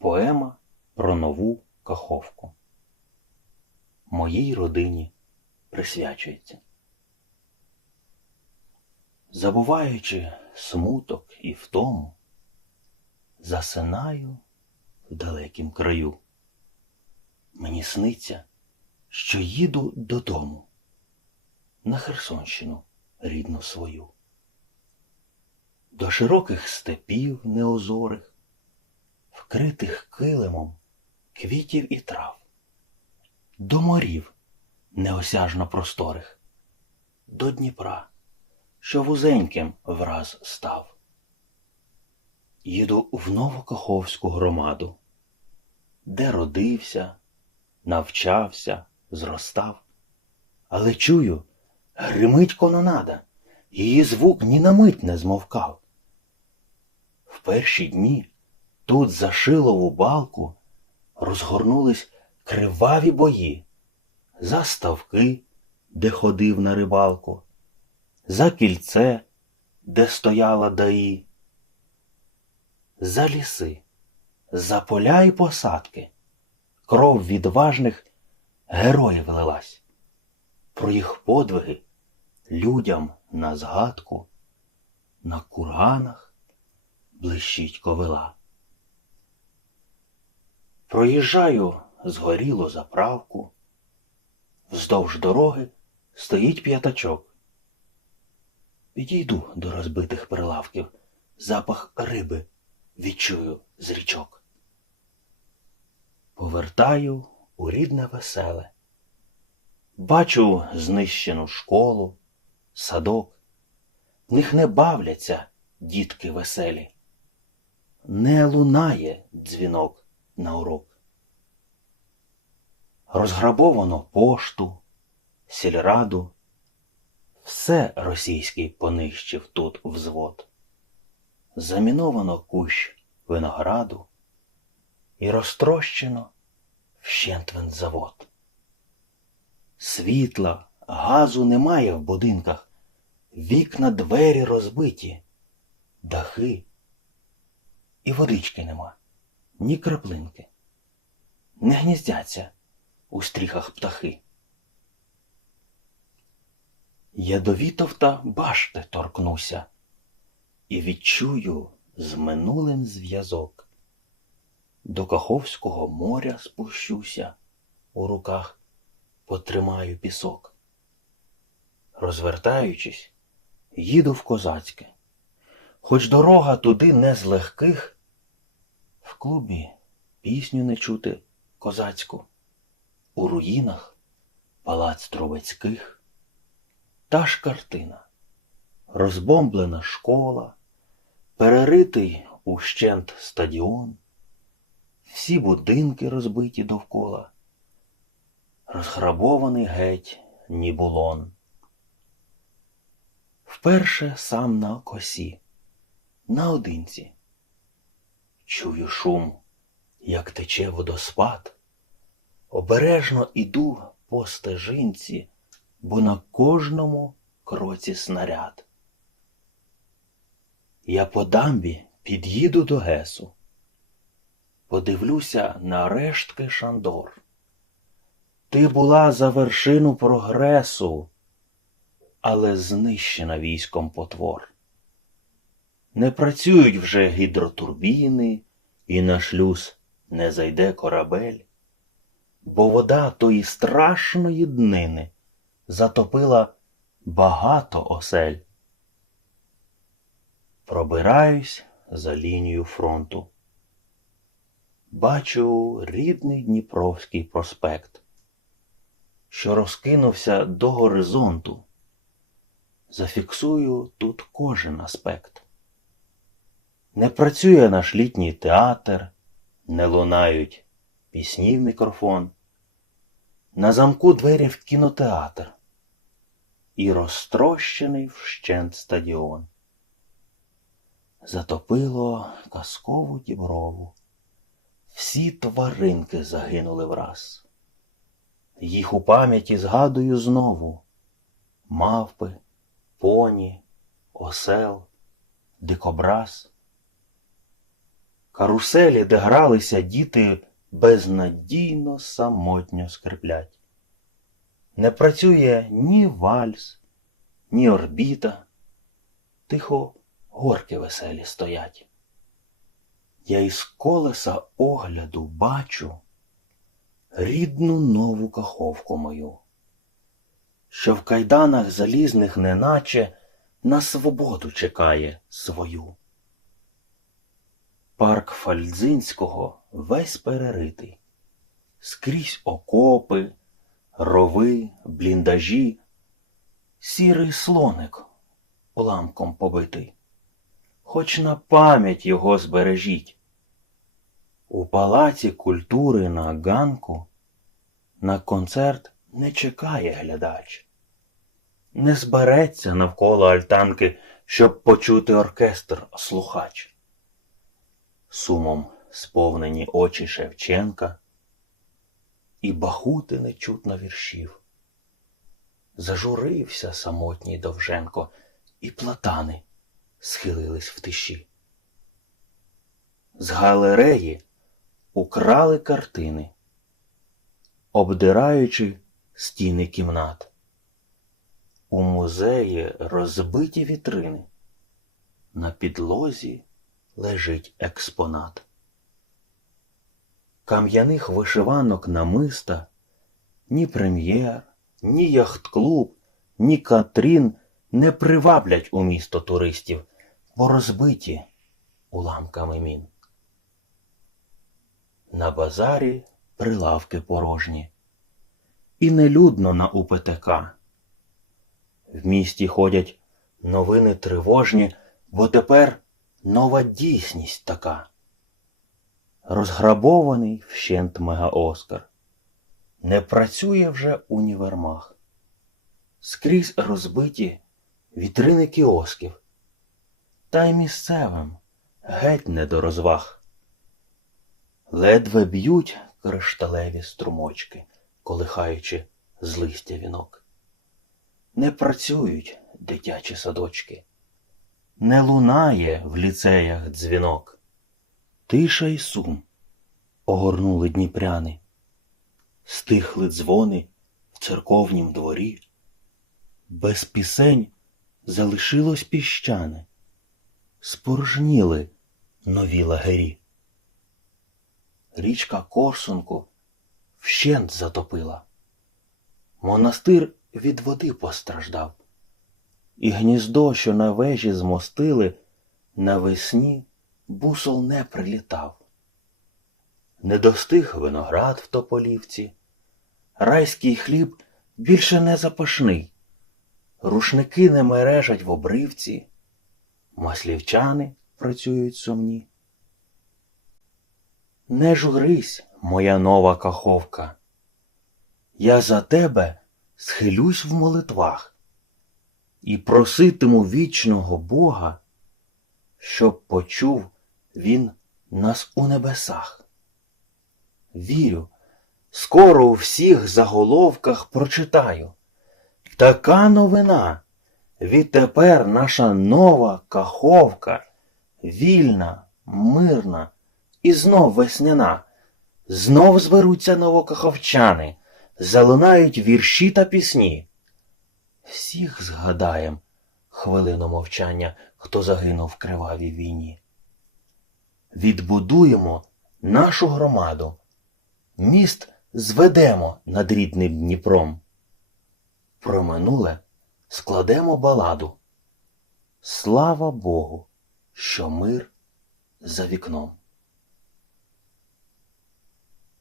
Поема про нову каховку. Моїй родині присвячується. Забуваючи смуток і втому, засинаю в далекім краю. Мені сниться, що їду додому на Херсонщину рідну свою. До широких степів неозорих, вкритих килимом квітів і трав, до морів неосяжно просторих, до Дніпра, що вузеньким враз став. Їду в Новокаховську громаду, де родився, навчався, зростав, але чую, гримить кононада, її звук ні на мить не змовкав. В перші дні тут за шилову балку розгорнулись криваві бої, за ставки, де ходив на рибалку, за кільце, де стояла даї, за ліси, за поля й посадки, кров відважних героїв лилась. Про їх подвиги людям на згадку, на курганах блищить ковила. Проїжджаю згорілу заправку, вздовж дороги стоїть п'ятачок. Підійду до розбитих прилавків, запах риби відчую з річок. Повертаю у рідне веселе. Бачу знищену школу, садок. В них не бавляться дітки веселі. Не лунає дзвінок на урок. Розграбовано пошту, сільраду. Все російський понищив тут взвод. Заміновано кущ винограду і розтрощено вщент винзавод. Світла, газу немає в будинках, вікна двері розбиті, дахи і водички нема, ні краплинки. Не гніздяться у стріхах птахи. Я до башти торкнуся і відчую з минулим зв'язок. До Каховського моря спущуся, у руках потримаю пісок. Розвертаючись, їду в козацьке. Хоч дорога туди не з легких, в клубі пісню не чути козацьку, у руїнах палац Тровецьких, та ж картина, розбомблена школа, переритий ущент стадіон, всі будинки розбиті довкола, розграбований геть нібулон. Вперше сам на косі, наодинці. Чую шум, як тече водоспад. Обережно іду по стежинці, бо на кожному кроці снаряд. Я по дамбі під'їду до Гесу, подивлюся на рештки Шандор. Ти була за вершину прогресу, але знищена військом потвор. Не працюють вже гідротурбіни, і на шлюз не зайде корабель, бо вода тої страшної днини затопила багато осель. Пробираюсь за лінію фронту. Бачу рідний Дніпровський проспект, що розкинувся до горизонту. Зафіксую тут кожен аспект. Не працює наш літній театр, не лунають пісні в мікрофон. На замку двері в кінотеатр і розтрощений вщент стадіон. Затопило казкову діброву. Всі тваринки загинули враз. Їх у пам'яті згадую знову мавпи, поні, осел, дикобраз. Каруселі, де гралися діти, безнадійно самотньо скриплять. Не працює ні вальс, ні орбіта, тихо горки веселі стоять. Я із колеса огляду бачу рідну нову каховку мою, що в кайданах залізних неначе на свободу чекає свою. Парк Фальдзинського весь переритий, скрізь окопи, рови, бліндажі, сірий слоник уламком побитий. Хоч на пам'ять його збережіть. У палаці культури на ганку на концерт не чекає глядач. Не збереться навколо альтанки, щоб почути оркестр слухач. Сумом сповнені очі Шевченка, і бахути не чутно віршів. Зажурився самотній Довженко, і платани схилились в тиші. З галереї украли картини, обдираючи стіни кімнат. У музеї розбиті вітрини, на підлозі лежить експонат. Кам'яних вишиванок намиста ні прем'єр, ні яхт-клуб, ні Катрін не приваблять у місто туристів, бо розбиті уламками мін. На базарі прилавки порожні, і нелюдно на УПТК. В місті ходять новини тривожні, бо тепер нова дійсність така. Розграбований вщент мегаоскар. Не працює вже універмаг. Скрізь розбиті вітрини кіосків, та й місцевим геть не до розваг. Ледве б'ють кришталеві струмочки, колихаючи з листя вінок. Не працюють дитячі садочки, не лунає в ліцеях дзвінок. Тиша й сум огорнули дніпряни, стихли дзвони в церковнім дворі. Без пісень залишилось піщане, спорожніли нові лагері. Річка Корсунку вщент затопила. Монастир від води постраждав, і гніздо, що на вежі змостили, навесні бусол не прилітав. Не достиг виноград в тополівці, райський хліб більше не запашний, рушники не мережать в обривці, маслівчани працюють сумні. Не журись, моя нова каховка, я за тебе схилюсь в молитвах і проситиму вічного Бога, щоб почув він нас у небесах. Вірю, скоро у всіх заголовках прочитаю. Така новина. Відтепер наша нова каховка, вільна, мирна і знов весняна. Знов зберуться новокаховчани, залунають вірші та пісні. Всіх згадаєм хвилину мовчання, хто загинув в кривавій війні. Відбудуємо нашу громаду, міст зведемо над рідним Дніпром. Про минуле складемо баладу. Слава Богу, що мир за вікном.